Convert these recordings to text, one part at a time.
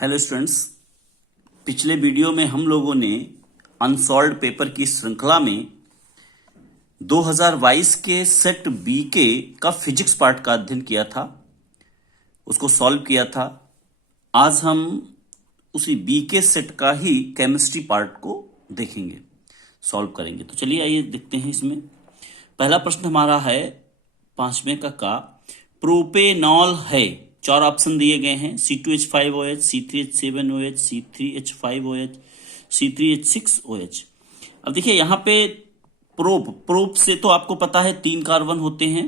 Hello students, पिछले video में हम लोगों ने अनसॉल्व्ड पेपर की श्रृंखला में 2022 के सेट बी के का फिजिक्स पार्ट का अध्ययन किया था, उसको सॉल्व किया था। आज हम उसी बी के सेट का ही केमिस्ट्री पार्ट को देखेंगे, सॉल्व करेंगे। तो चलिए आइए देखते हैं। इसमें पहला प्रश्न हमारा है 5वें का प्रोपेनॉल है। 4 ऑप्शन दिए गए हैं, C2H5OH, C3H7OH, C3H5OH, C3H6OH। अब देखिए यहाँ पे प्रोप से तो आपको पता है 3 कार्बन होते हैं,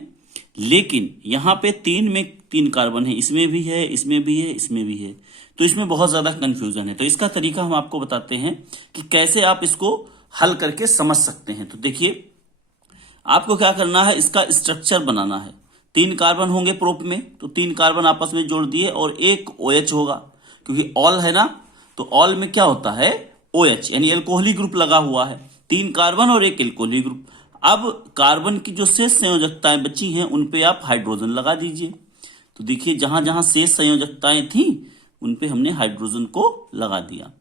लेकिन यहाँ पे 3 में 3 कार्बन है, इसमें भी है, इसमें भी है, इसमें भी है, तो इसमें बहुत ज्यादा कंफ्यूजन है। तो इसका तरीका हम आपको बताते हैं कि कैसे आप इसको हल करके समझ सकते हैं। तो देखिए, आपको क्या करना है, इसका स्ट्रक्चर बनाना है। 3 कार्बन होंगे प्रोप में, तो 3 कार्बन आपस में जोड़ दिए और एक OH होगा, क्योंकि ऑल है ना, तो ऑल में क्या होता है OH, यानी एल्कोहली ग्रुप लगा हुआ है। 3 कार्बन और एक एल्कोहली ग्रुप। अब कार्बन की जो शेष संयोजकताएं बची हैं उन पे आप हाइड्रोजन लगा दीजिए। तो देखिए, जहां जहां शेष संयोजकताएं थी उन पे हमने हाइड्रोजन को लगा दिया।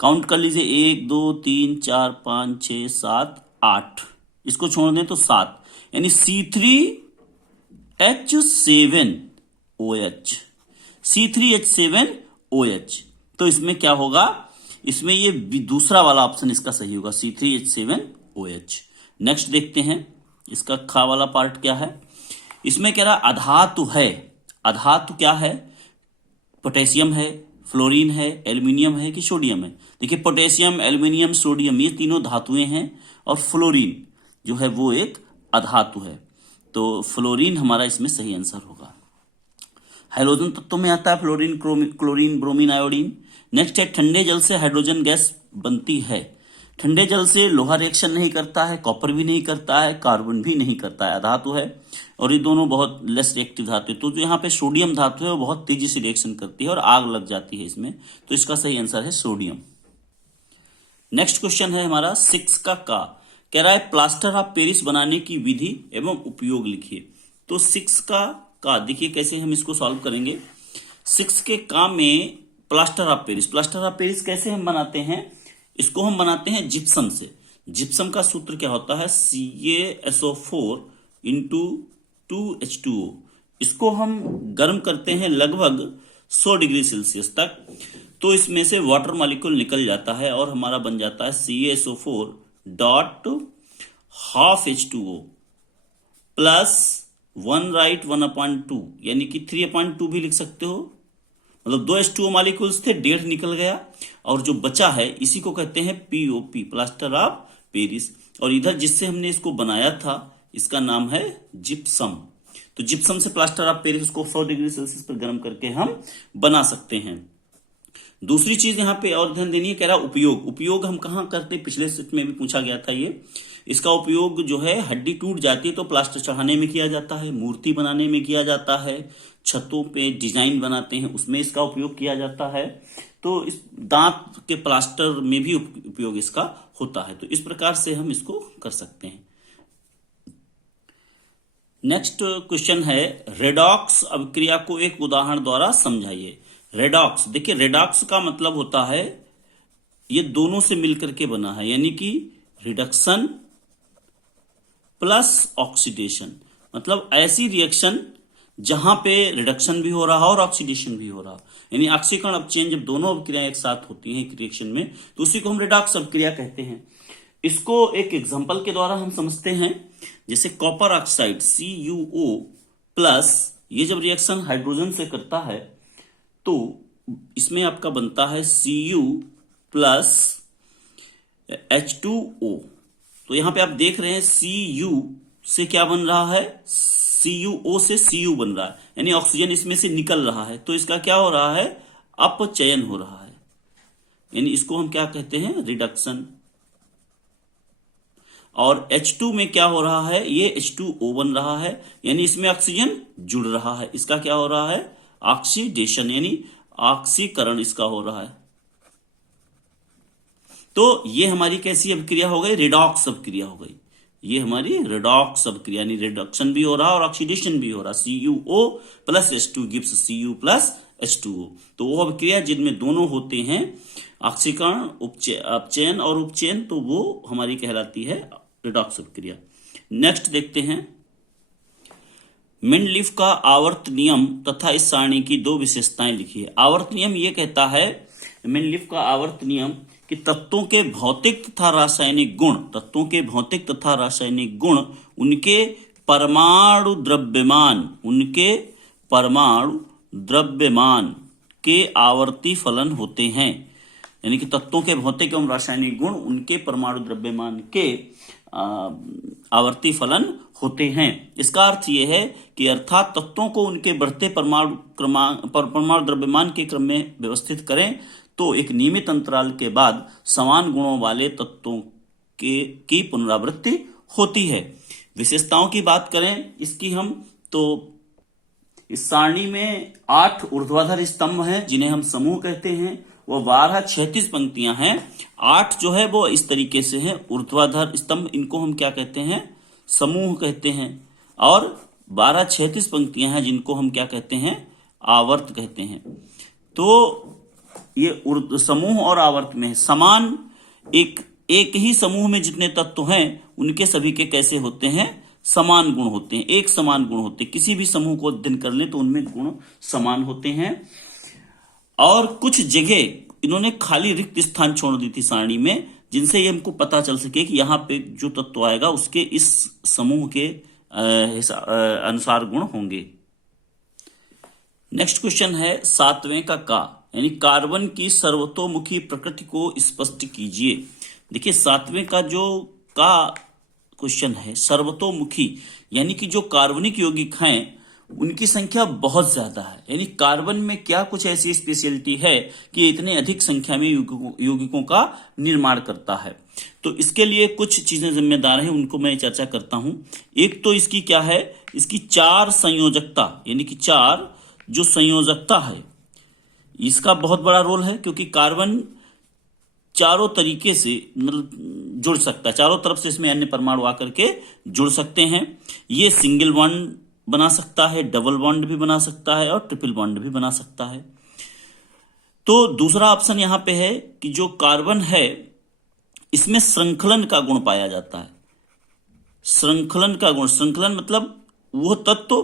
काउंट कर लीजिए, 1 2 3 4 5 6 7 8, इसको छोड़ दें तो 7, यानी C3H7OH, C3H7OH। तो इसमें क्या होगा, इसमें ये दूसरा वाला ऑप्शन इसका सही होगा, C3H7OH। नेक्स्ट देखते हैं, इसका खा वाला पार्ट क्या है। इसमें कह रहा अधातु है। अधातु क्या है, पोटेशियम है, फ्लोरीन है, एल्यूमिनियम है कि सोडियम है। देखिए, पोटेशियम, एल्यूमिनियम, सोडियम ये तीनों धातुएं हैं, और फ्लोरीन जो है वो एक अधातु है। तो फ्लोरीन हमारा इसमें सही आंसर होगा। हाइड्रोजन तत्व में आता है fluorine, chlorine, bromine, iodine. Next है, ठंडे जल से हाइड्रोजन गैस बनती है। ठंडे जल से लोहा रिएक्शन नहीं करता है, कॉपर भी नहीं करता है, कार्बन भी नहीं करता है, अधातु है, और ये दोनों बहुत लेस रिएक्टिव धातु है। तो जो यहाँ पे सोडियम धातु है वो बहुत तेजी से रिएक्शन करती है और आग लग जाती है इसमें, तो इसका सही आंसर है सोडियम। नेक्स्ट क्वेश्चन है हमारा 6 का कह रहा है प्लास्टर ऑफ पेरिस बनाने की विधि एवं उपयोग लिखिए। तो 6 का देखिए कैसे हम इसको सॉल्व करेंगे। 6 के काम में plaster of Paris, plaster of Paris कैसे हम बनाते हैं, इसको हम बनाते हैं जिप्सम से। जिप्सम का सूत्र क्या होता है, CaSO4 × 2H2O। इसको हम गर्म करते हैं लगभग 100 डिग्री सेल्सियस तक, तो इसमें से वाटर मॉलिक्यूल निकल जाता है और हमारा बन जाता है CaSO4 dot half H2O plus 1 right 1/2, यानी कि 3/2 भी लिख सकते हो। मतलब 2 H2O मॉलिक्यूल्स थे, 1.5 निकल गया, और जो बचा है इसी को कहते हैं POP, प्लास्टर ऑफ पेरिस। और इधर जिससे हमने इसको बनाया था इसका नाम है जिप्सम। तो जिप्सम से प्लास्टर ऑफ पेरिस को 100 डिग्री सेल्सियस पर गर्म करके हम बना सकते हैं। दूसरी चीज यहाँ पे और ध्यान देनी है, कह रहा उपयोग। उपयोग हम कहाँ करते, पिछले सेट में भी पूछा गया था ये। इसका उपयोग जो है, हड्डी टूट जाती है तो प्लास्टर चढ़ाने में किया जाता है, मूर्ति बनाने में किया जाता है, छतों पे डिजाइन बनाते हैं उसमें इसका उपयोग किया जाता है। तो इस दांत के प्लास्टर में भी उपयोग इसका होता है। तो इस प्रकार से हम इसको कर सकते हैं। नेक्स्ट क्वेश्चन है, रेडॉक्स अभिक्रिया को एक उदाहरण द्वारा समझाइए। रेडॉक्स, देखिए रेडॉक्स का मतलब होता है ये दोनों से मिलकर के बना है, यानी कि रिडक्शन प्लस ऑक्सीडेशन। मतलब ऐसी रिएक्शन जहां पे रिडक्शन भी हो रहा और ऑक्सीडेशन भी हो रहा, यानी ऑक्सीकरण अपचयन, जब दोनों अभिक्रियाएं एक साथ होती हैं एक रिएक्शन में, तो उसी को हम रेडॉक्स अभिक्रिया कहते हैं। इसको एक एग्जांपल के द्वारा हम समझते हैं। जैसे कॉपर ऑक्साइड CuO प्लस, ये जब रिएक्शन हाइड्रोजन से करता है तो इसमें आपका बनता है Cu प्लस H2O। तो यहां पे आप देख रहे हैं Cu से क्या बन रहा है, CuO से Cu बन रहा है, यानी ऑक्सीजन इसमें से निकल रहा है। तो इसका क्या हो रहा है, अपचयन हो रहा है, यानी इसको हम क्या कहते हैं, रिडक्शन। और H2 में क्या हो रहा है, ये H2O बन रहा है, यानी इसमें ऑक्सीजन जुड़ रहा है, इसका क्या हो रहा है, ऑक्सीडेशन, यानी ऑक्सीकरण इसका हो रहा है। तो ये हमारी कैसी अभिक्रिया हो गई, रेडॉक्स अभिक्रिया हो गई। ये हमारी रेडॉक्स अभिक्रिया, यानी रिडक्शन भी हो रहा और ऑक्सीडेशन भी हो रहा। CuO plus H2 gives Cu plus H2O। तो वो अभिक्रिया जिनमें दोनों होते हैं ऑक्सीकरण, अपचयन और उपचयन, तो वो हमारी कहलाती है रिडॉक्स अभिक्रिया। नेक्स्ट देखते हैं मिंडलिफ का आवर्त नियम तथा इस सारणी की दो विशेषताएं लिखिए। आवर्त नियम ये कहता है, मिंडलिफ का आवर्त नियम, कि तत्वों के भौतिक तथा रासायनिक गुण, तत्वों के भौतिक तथा रासायनिक गुण उनके परमाणु द्रव्यमान के आवर्ती फलन होते हैं। यानी कि तत्वों के भौतिक एवं रासायनिक गुण उनके परमाणु द्रव्यमान के आवर्ती फलन होते हैं। इसका अर्थ यह है कि अर्थात तत्वों को उनके बढ़ते परमाणु द्रव्यमान के क्रम में व्यवस्थित करें तो एक नियमित अंतराल के बाद समान गुणों वाले तत्वों की पुनरावृत्ति होती है। विशेषताओं की बात करें इसकी हम, तो इस सारणी में 8 ऊर्ध्वाधर स्तंभ हैं जिन्हें हम समूह कहते हैं। वो 12 क्षैतिज पंक्तियां हैं। 8 जो है वो इस तरीके से हैं ऊर्ध्वाधर स्तंभ, इनको हम क्या कहते हैं, समूह कहते हैं। और 12 क्षैतिज पंक्तियां हैं जिनको हम क्या कहते हैं, आवर्त कहते हैं। तो ये समूह और आवर्त में समान एक ही समूह में जितने तत्व हैं उनके सभी के कैसे होते हैं, समान गुण होते हैं, एक समान गुण होते हैं। किसी भी समूह को अध्ययन कर ले तो उनमें गुण समान होते हैं। और कुछ जगह इन्होंने खाली रिक्त स्थान छोड़ दी थी सारणी में, जिनसे ये हमको पता चल सके कि यहाँ पे जो तत्व आएगा उसके इस समूह के अनुसार गुण होंगे। नेक्स्ट क्वेश्चन है 7वें का यानी कार्बन की सर्वतोमुखी प्रकृति को स्पष्ट कीजिए। देखिए 7वें का जो का क्वेश्चन है, सर्वतोमुखी यानी कि जो कार्बनिक यौगिक हैं उनकी संख्या बहुत ज्यादा है। यानी कार्बन में क्या कुछ ऐसी स्पेशलिटी है कि इतने अधिक संख्या में यौगिकों का निर्माण करता है। तो इसके लिए कुछ चीजें जिम्मेदार हैं, उनको मैं चर्चा करता हूं। एक तो इसकी क्या है, इसकी 4 संयोजकता, यानी कि 4 जो संयोजकता है इसका बहुत बड़ा रोल है, क्योंकि कार्बन चारों तरीके से मतलब जुड़ सकता है, चारों तरफ से इसमें अन्य परमाणु आकर के जुड़ सकते हैं। ये सिंगल बॉन्ड बना सकता है, डबल बॉन्ड भी बना सकता है और ट्रिपल बॉन्ड भी बना सकता है। तो दूसरा ऑप्शन यहां पे है कि जो कार्बन है इसमें श्रृंखलन का गुण पाया जाता है। श्रृंखलन का गुण, श्रृंखलन मतलब वह तत्व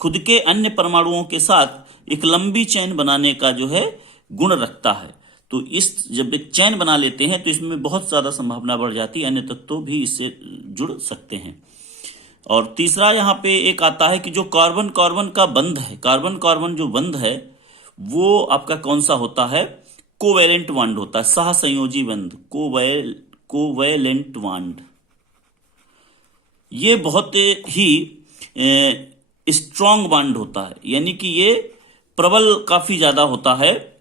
खुद के अन्य परमाणुओं के साथ एक लंबी चेन बनाने का जो है गुण रखता है। तो जब एक चेन बना लेते हैं तो इसमें बहुत ज्यादा संभावना बढ़ जाती है, अन्य तत्व भी इससे जुड़ सकते हैं। और तीसरा यहां पे एक आता है कि जो कार्बन का बंध है, कार्बन जो बंध है वो आपका कौन सा होता है, कोवैलेंट बॉन्ड होता है, सहसंयोजी बंध, कोवैलेंट बॉन्ड। ये बहुत ही स्ट्रॉन्ग बॉन्ड होता है, यानी कि ये प्रबल काफी ज्यादा होता है।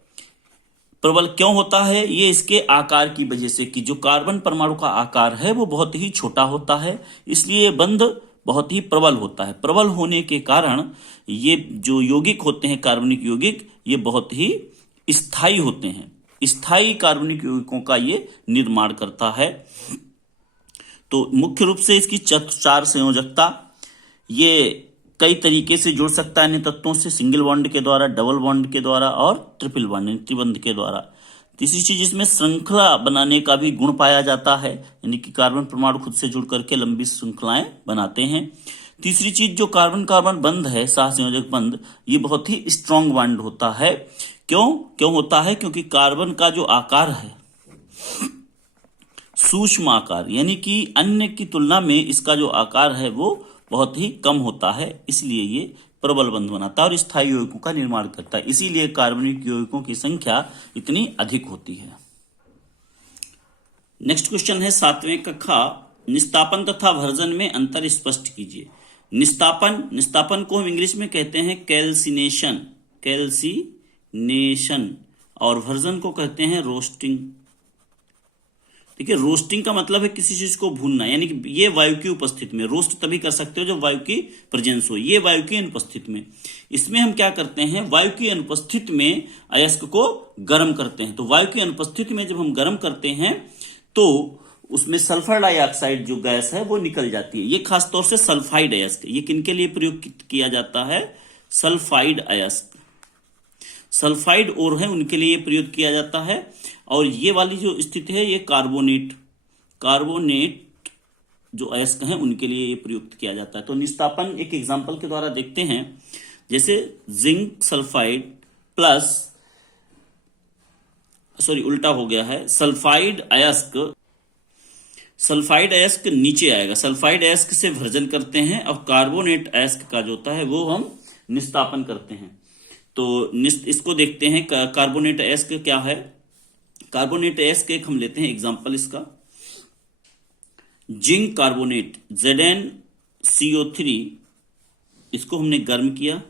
प्रबल क्यों होता है, ये इसके आकार की वजह से कि जो कार्बन परमाणु का आकार है वो बहुत ही छोटा होता है, इसलिए ये बंध बहुत ही प्रबल होता है। प्रबल होने के कारण ये जो यौगिक होते हैं कार्बनिक यौगिक, ये बहुत ही स्थायी होते हैं। स्थायी कार्बनिक यौगिकों का ये निर्माण करता है। तो मुख्य रूप से इसकी 4 संयोजकता, ये कई तरीके से जुड़ सकता है अन्य तत्वों से, सिंगल बॉन्ड के द्वारा, डबल बॉन्ड के द्वारा और ट्रिपल बॉन्ड त्रिबंध के द्वारा। तीसरी चीज इसमें श्रृंखला बनाने का भी गुण पाया जाता है, यानी कि कार्बन परमाणु खुद से जुड़ करके लंबी श्रृंखलाएं बनाते हैं। तीसरी चीज जो कार्बन बंध है, सहसंयोजक बंध, ये बहुत ही स्ट्रॉन्ग बॉन्ड होता है। क्यों होता है, क्योंकि कार्बन का जो आकार है सूक्ष्म आकार, यानी कि अन्य की तुलना में इसका जो आकार है वो बहुत ही कम होता है, इसलिए ये प्रबल बंध बनाता है और स्थायी यौगिकों का निर्माण करता है। इसीलिए कार्बनिक यौगिकों की संख्या इतनी अधिक होती है। नेक्स्ट क्वेश्चन है 7वें का निस्तापन तथा भर्जन में अंतर स्पष्ट कीजिए। निस्तापन को हम इंग्लिश में कहते हैं कैल्सिनेशन, और भर्जन को कहते हैं रोस्टिंग। देखिए रोस्टिंग का मतलब है किसी चीज को भूनना, यानी कि ये वायु की उपस्थिति में, रोस्ट तभी कर सकते हो जब वायु की प्रेजेंस हो, ये वायु की अनुपस्थिति में। इसमें हम क्या करते हैं, वायु की अनुपस्थिति में अयस्क को गर्म करते हैं। तो वायु की अनुपस्थिति में जब हम गर्म करते हैं तो उसमें सल्फर डाइऑक्साइड जो गैस है वो निकल जाती है। ये खासतौर से सल्फाइड अयस्क, ये किनके लिए प्रयोग किया जाता है, सल्फाइड अयस्क। सल्फाइड और है उनके लिए प्रयोग किया जाता है। और ये वाली जो स्थिति है ये कार्बोनेट जो अयस्क हैं उनके लिए ये प्रयुक्त किया जाता है। तो निस्तापन एक एग्जांपल के द्वारा देखते हैं, जैसे जिंक सल्फाइड प्लस, सॉरी उल्टा हो गया है, सल्फाइड अयस्क नीचे आएगा, सल्फाइड अयस्क से भर्जन करते हैं और कार्बोनेट अयस्क का जो होता है वो हम निस्तापन करते हैं। तो इसको देखते हैं कार्बोनेट अयस्क क्या है। कार्बोनेट अयस्क एक हम लेते हैं एग्जांपल इसका, जिंक कार्बोनेट ZnCO3, इसको हमने गर्म किया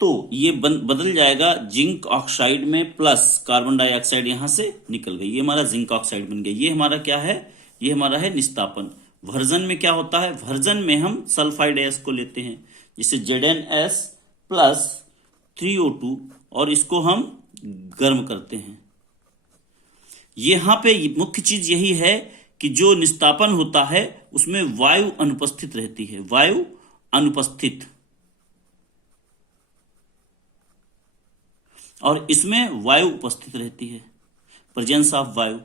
तो ये बदल जाएगा जिंक ऑक्साइड में, प्लस कार्बन डाइऑक्साइड यहां से निकल गई, ये हमारा जिंक ऑक्साइड बन गया। ये हमारा क्या है, ये हमारा है निस्तापन। वर्जन में क्या होता है, वर्जन में हम सल्फाइड अयस्क को लेते हैं, जिसे ZnS प्लस 3O2 और इसको हम गर्म करते हैं। यहां पे मुख्य चीज यही है कि जो निस्तापन होता है उसमें वायु अनुपस्थित रहती है, वायु अनुपस्थित, और इसमें वायु उपस्थित रहती है, प्रेजेंस ऑफ वायु।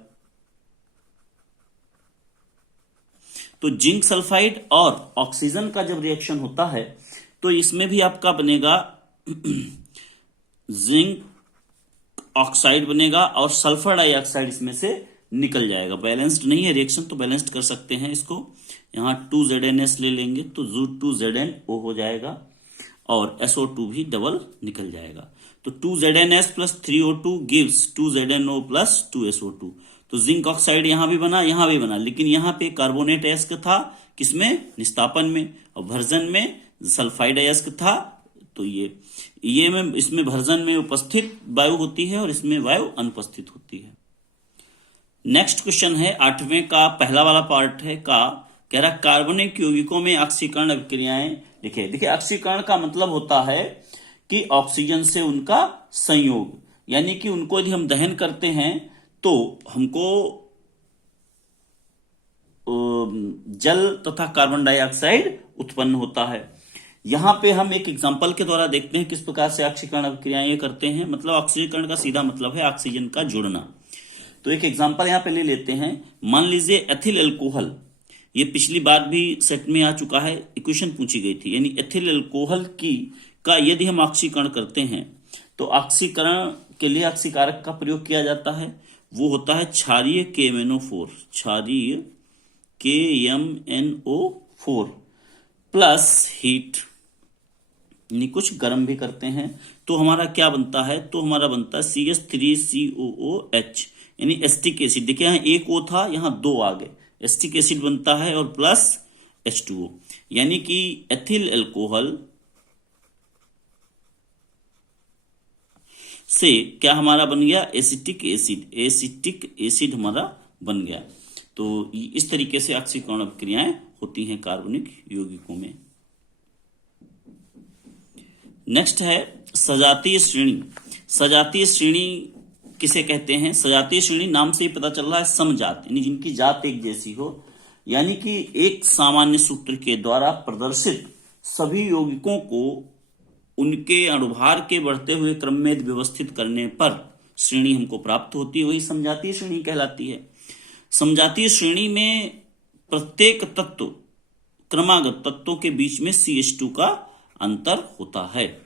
तो जिंक सल्फाइड और ऑक्सीजन का जब रिएक्शन होता है तो इसमें भी आपका बनेगा जिंक ऑक्साइड बनेगा और सल्फर डाइऑक्साइड इसमें से निकल जाएगा। बैलेंस्ड नहीं है रिएक्शन तो बैलेंस्ड कर सकते हैं इसको, यहां 2ZnS ले लेंगे तो 2ZnO हो जाएगा और SO2 भी डबल निकल जाएगा। तो 2ZnS plus 3O2 gives 2ZnO plus 2SO2। तो जिंक ऑक्साइड यहां भी बना, यहां भी बना, लेकिन यहां पे कार्बोनेट अयस्क था किसमें, निस्तापन में, और भर्जन में सल्फाइड अयस्क था। तो ये में इसमें भर्जन में उपस्थित वायु होती है और इसमें वायु अनुपस्थित होती है। नेक्स्ट क्वेश्चन है 8वें का पहला वाला पार्ट है का, कह रहा कार्बनिक यौगिकों में ऑक्सीकरण अभिक्रियाएं लिखे। देखिए ऑक्सीकरण का मतलब होता है कि ऑक्सीजन से उनका संयोग, यानी कि उनको यदि हम दहन करते हैं तो हमको जल तथा कार्बन डाइऑक्साइड उत्पन्न होता है। यहां पे हम एक एग्जांपल के द्वारा देखते हैं किस प्रकार से ऑक्सीकरण अभिक्रियाएं करते हैं। मतलब ऑक्सीकरण का सीधा मतलब है ऑक्सीजन का जुड़ना। तो एक एग्जांपल यहां पे ले लेते हैं, मान लीजिए एथिल अल्कोहल, ये पिछली बार भी सेट में आ चुका है, इक्वेशन पूछी गई थी, यानी एथिल अल्कोहल का यदि हम ऑक्सीकरण करते हैं तो ऑक्सीकरण के लिए ऑक्सीकारक का प्रयोग किया जाता है, वो होता है क्षारीय KMnO4, क्षारीय KMnO4 प्लस हीट, यानी कुछ गर्म भी करते हैं तो हमारा क्या बनता है, तो हमारा बनता है CH3COOH, यानी एस्टिक एसिड। देखिए यहां एक O था, यहां 2 आ गए, एस्टिक एसिड बनता है और प्लस H2O, यानी कि एथिल अल्कोहल से क्या हमारा बन गया, एसिटिक एसिड हमारा बन गया। तो इस तरीके से ऑक्सीकरण अभिक्रियाएं होती हैं कार्बनिक यौगिकों में। नेक्स्ट है सजातीय श्रेणी। सजातीय श्रेणी किसे कहते हैं, सजातीय श्रेणी नाम से ही पता चल रहा है समजात, यानी जिनकी जात एक जैसी हो, यानी कि एक सामान्य सूत्र के द्वारा प्रदर्शित सभी यौगिकों को उनके अणुभार के बढ़ते हुए क्रम में व्यवस्थित करने पर श्रेणी हमको प्राप्त होती है, वही समजातीय श्रेणी कहलाती है। समजातीय श्रेणी में प्रत्येक तत्व क्रमागत तत्वों के बीच में CH2 का अंतर होता है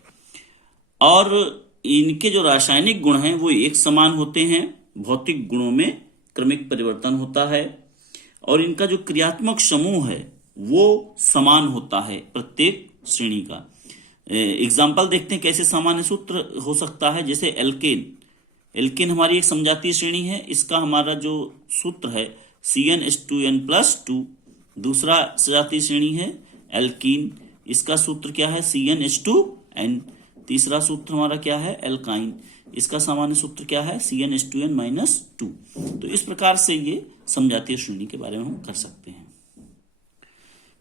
और इनके जो रासायनिक गुण हैं वो एक समान होते हैं, भौतिक गुणों में क्रमिक परिवर्तन होता है और इनका जो क्रियात्मक समूह है वो समान होता है प्रत्येक श्रेणी का। एग्जाम्पल देखते हैं कैसे सामान्य सूत्र हो सकता है, जैसे एल्केन हमारी एक समजातीय श्रेणी है, इसका हमारा जो सूत्र है CnH2n+2। दूसरा सजातीय श्रेणी है एल्कीन, इसका सूत्र क्या है CnH2n। तीसरा सूत्र हमारा क्या है एल्काइन, इसका सामान्य सूत्र क्या है CnH2n-2। तो इस प्रकार से ये समजातीय श्रेणी के बारे में हम कर सकते हैं।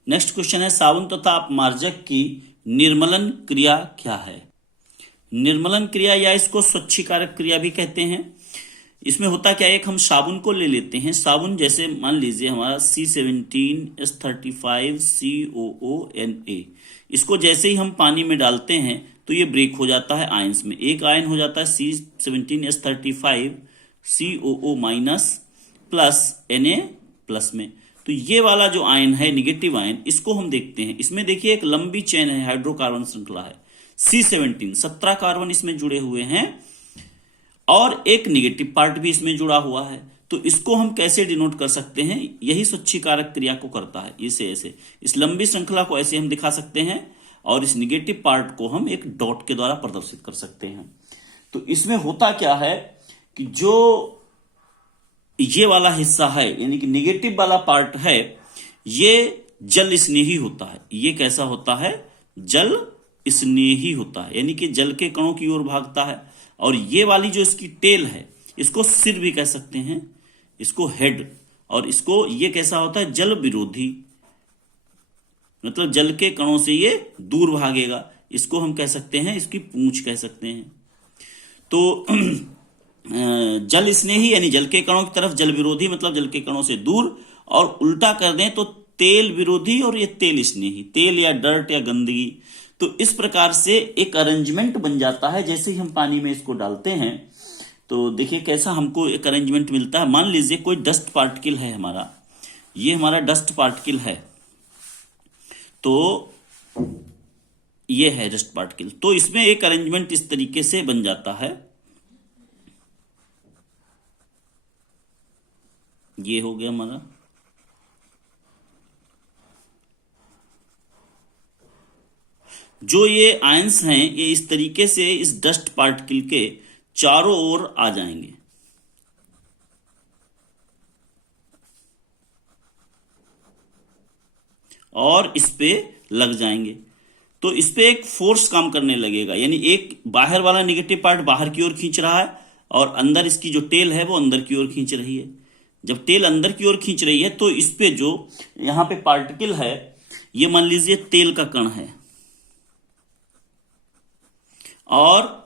नेक्स्ट क्वेश्चन है साबुन तथा अपमार्जक की निर्मलन क्रिया क्या है। निर्मलन क्रिया या इसको स्वच्छीकारक क्रिया भी कहते हैं। इसमें होता क्या है, एक हम साबुन को ले लेते हैं, साबुन जैसे मान लीजिए हमारा C17H35COONA, इसको जैसे ही हम पानी में डालते हैं तो तो ये ब्रेक हो जाता है आयंस में। एक आयन हो जाता है C17H35 COO minus plus Na plus में। तो ये वाला जो आयन है नेगेटिव आयन, इसको हम देखते हैं। इसमें देखिए एक लंबी चेन है, हाइड्रोकार्बन श्रृंखला है C17, 17 कार्बन इसमें जुड़े हुए हैं और एक नेगेटिव पार्ट भी इसमें जुड़ा हुआ है। तो इसको हम कैसे डिनोट कर सकते हैं? यही स्वच्छीकारक क्रिया को करता है। इसे ऐसे, इस लंबी श्रृंखला को ऐसे हम दिखा सकते हैं और इस नेगेटिव पार्ट को हम एक डॉट के द्वारा प्रदर्शित कर सकते हैं। तो इसमें होता क्या है कि जो ये वाला हिस्सा है यानी कि नेगेटिव वाला पार्ट है, ये जल स्नेही होता है। ये कैसा होता है? जल स्नेही होता है, यानी कि जल के कणों की ओर भागता है। और ये वाली जो इसकी टेल है, इसको सिर भी कह सकते हैं, इसको हेड। और इसको ये कैसा होता है? जल विरोधी, मतलब जल के कणों से ये दूर भागेगा। इसको हम कह सकते हैं, इसकी पूंछ कह सकते हैं। तो जल स्नेही यानी जल के कणों की तरफ, जल विरोधी मतलब जल के कणों से दूर, और उल्टा कर दें तो तेल विरोधी और ये तेल स्नेही, तेल या डर्ट या गंदगी। तो इस प्रकार से एक अरेंजमेंट बन जाता है। जैसे ही हम पानी में इसको डालते हैं तो देखिए कैसा हमको एक अरेंजमेंट मिलता है। मान लीजिए कोई डस्ट पार्टिकल है हमारा, ये हमारा डस्ट पार्टिकल है, तो ये है डस्ट पार्टिकल। तो इसमें एक अरेंजमेंट इस तरीके से बन जाता है। ये हो गया हमारा, जो ये आयंस हैं ये इस तरीके से इस डस्ट पार्टिकल के चारों ओर आ जाएंगे। और इस पे लग जाएंगे। तो इस पे एक फोर्स काम करने लगेगा, यानी एक बाहर वाला नेगेटिव पार्ट बाहर की ओर खींच रहा है और अंदर इसकी जो टेल है वो अंदर की ओर खींच रही है। जब टेल अंदर की ओर खींच रही है तो इस पे जो यहां पे पार्टिकल है, ये मान लीजिए तेल का कण है, और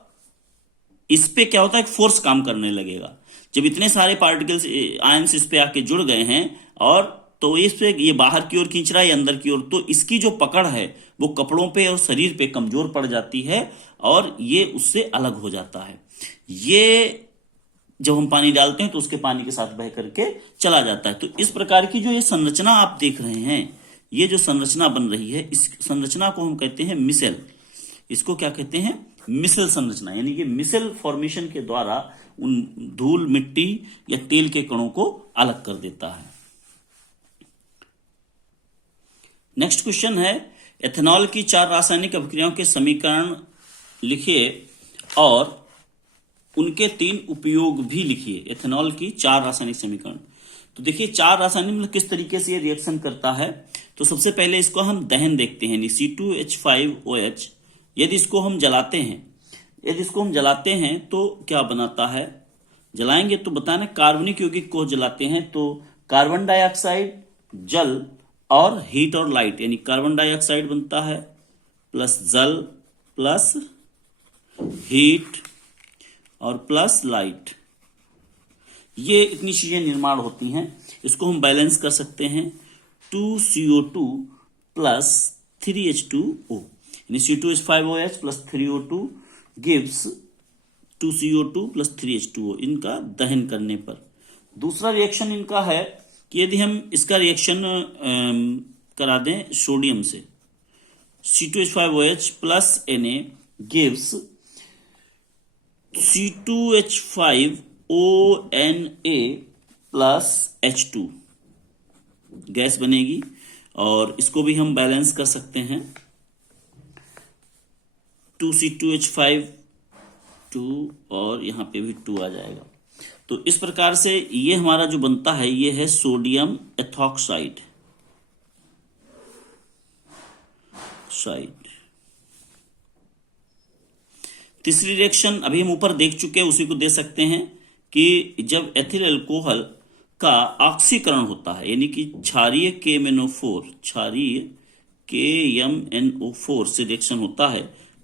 इस पे क्या होता है? एक फोर्स काम करने लगेगा। जब इतने सारे पार्टिकल्स आयंस इस पे आके जुड़ गए हैं और तो इस पे ये बाहर की ओर खींच रहा है या अंदर की ओर, तो इसकी जो पकड़ है वो कपड़ों पे और शरीर पे कमजोर पड़ जाती है और ये उससे अलग हो जाता है। ये जब हम पानी डालते हैं तो उसके पानी के साथ बह करके चला जाता है। तो इस प्रकार की जो ये संरचना आप देख रहे हैं, ये जो संरचना बन रही है, इस संरचना को हम कहते हैं मिसेल। इसको क्या कहते हैं? मिसेल संरचना, यानी कि मिसेल फॉर्मेशन के द्वारा उन धूल, मिट्टी या तेल के कणों को अलग कर देता है। नेक्स्ट क्वेश्चन है, एथेनॉल की 4 रासायनिक अभिक्रियाओं के समीकरण लिखिए और उनके 3 उपयोग भी लिखिए। एथेनॉल की 4 रासायनिक समीकरण। तो देखिए 4 रासायनिक मतलब किस तरीके से ये रिएक्शन करता है। तो सबसे पहले इसको हम दहन देखते हैं, यानी C2H5OH। यदि इसको हम जलाते हैं तो क्या बनाता है? जलाएंगे तो बताना, कार्बनिक यौगिक को जलाते हैं तो कार्बन डाइऑक्साइड, जल और हीट और लाइट, यानी कार्बन डाइऑक्साइड बनता है प्लस जल प्लस हीट और प्लस लाइट। ये इतनी चीजें निर्माण होती हैं। इसको हम बैलेंस कर सकते हैं, 2CO2 प्लस 3H2O, यानी C2H5OH plus 3O2 gives 2CO2 plus 3H2O, इनका दहन करने पर। दूसरा रिएक्शन इनका है कि यदि हम इसका रिएक्शन करा दें सोडियम से, C2H5OH plus Na gives C2H5ONa plus H2, gas बनेगी। और इसको भी हम बैलेंस कर सकते हैं, 2C2H5 2 और यहां पे भी 2 आ जाएगा। तो इस प्रकार से ये हमारा जो बनता है ये है सोडियम एथॉक्साइड। तीसरी रिएक्शन अभी हम ऊपर देख चुके हैं, उसी को दे सकते हैं कि जब एथिल अल्कोहल का ऑक्सीकरण होता है, यानी कि क्षारीय KMNO4 से रिएक्शन होता है,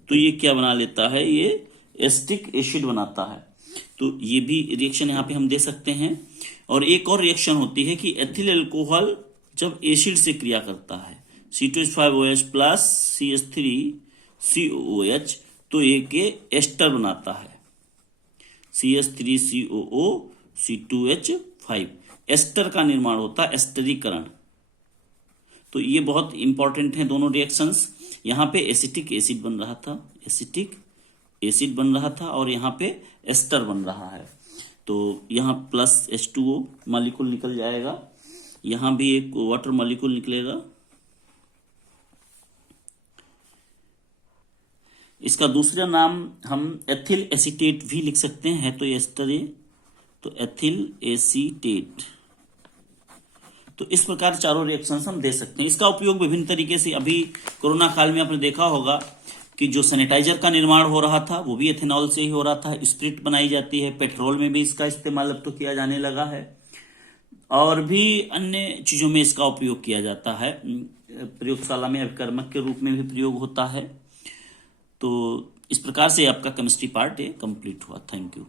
तो ये क्या बना लेता है? ये एसिटिक एसिड बनाता है। तो ये भी रिएक्शन यहाँ पे हम दे सकते हैं। और एक और रिएक्शन होती है कि एथिल अल्कोहल जब एसिड से क्रिया करता है, C2H5OH प्लस CH3COOH, तो एक ये एस्टर बनाता है, CH3COO C2H5, एस्टर का निर्माण होता है, एस्टरीकरण। तो ये बहुत इंपॉर्टेंट है दोनों रिएक्शंस। यहाँ पे एसिटिक एसिड बन रहा था, एसिटिक एसिड बन रहा था, और यहाँ पे एस्टर बन रहा है। तो यहाँ प्लस H2O मॉलिक्यूल निकल जाएगा, यहाँ भी एक वाटर मॉलिक्यूल निकलेगा। इसका दूसरा नाम हम एथिल एसीटेट भी लिख सकते हैं, है तो एस्टर है, तो एथिल एसीटेट। तो इस प्रकार चारों रिएक्शंस हम दे सकते हैं। इसका उपयोग विभिन्न तरीके से, अभी कोरोना काल में आपने देखा होगा कि जो सैनिटाइजर का निर्माण हो रहा था वो भी एथेनॉल से ही हो रहा था, स्प्रिट बनाई जाती है, पेट्रोल में भी इसका इस्तेमाल अब तो किया जाने लगा है, और भी अन्य चीजों में इसका उपयोग किया जाता है। प्रयोगशाला में अभिकर्मक के रूप में भी प्रयोग होता है। तो इस प्रकार से आपका केमिस्ट्री पार्ट कंप्लीट हुआ। Thank you.